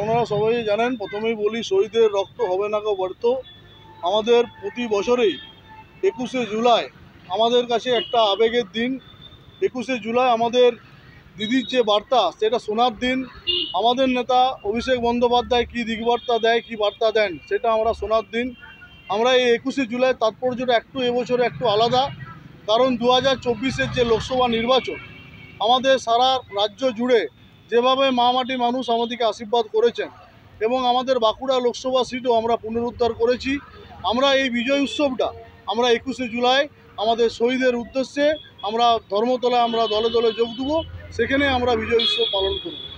আপনারা সবাই জানেন, প্রথমেই বলি শহীদের রক্ত হবে না গো ব্যর্থ। আমাদের প্রতি বছরেই 21শে জুলাই আমাদের কাছে একটা আবেগের দিন। 21শে জুলাই আমাদের দিদির যে বার্তা, সেটা শোনার দিন। আমাদের নেতা অভিষেক বন্দ্যোপাধ্যায় কী দিগবার্তা দেয়, কী বার্তা দেন, সেটা আমরা শোনার দিন। আমরা এই 21শে জুলাই তাৎপর্যটা এবছরে একটু আলাদা, কারণ 2024-এর যে লোকসভা নির্বাচন, আমাদের সারা রাজ্য জুড়ে যেভাবে মা মাটি মানুষ আমাদেরকে আশীর্বাদ করেছেন এবং আমাদের বাঁকুড়া লোকসভা সিটও আমরা পুনরুদ্ধার করেছি। আমরা এই বিজয় উৎসবটা আমরা 21শে জুলাই আমাদের শহীদের উদ্দেশ্যে আমরা ধর্মতলায় আমরা দলে দলে যোগ দেবো, সেখানে আমরা বিজয় উৎসব পালন করব।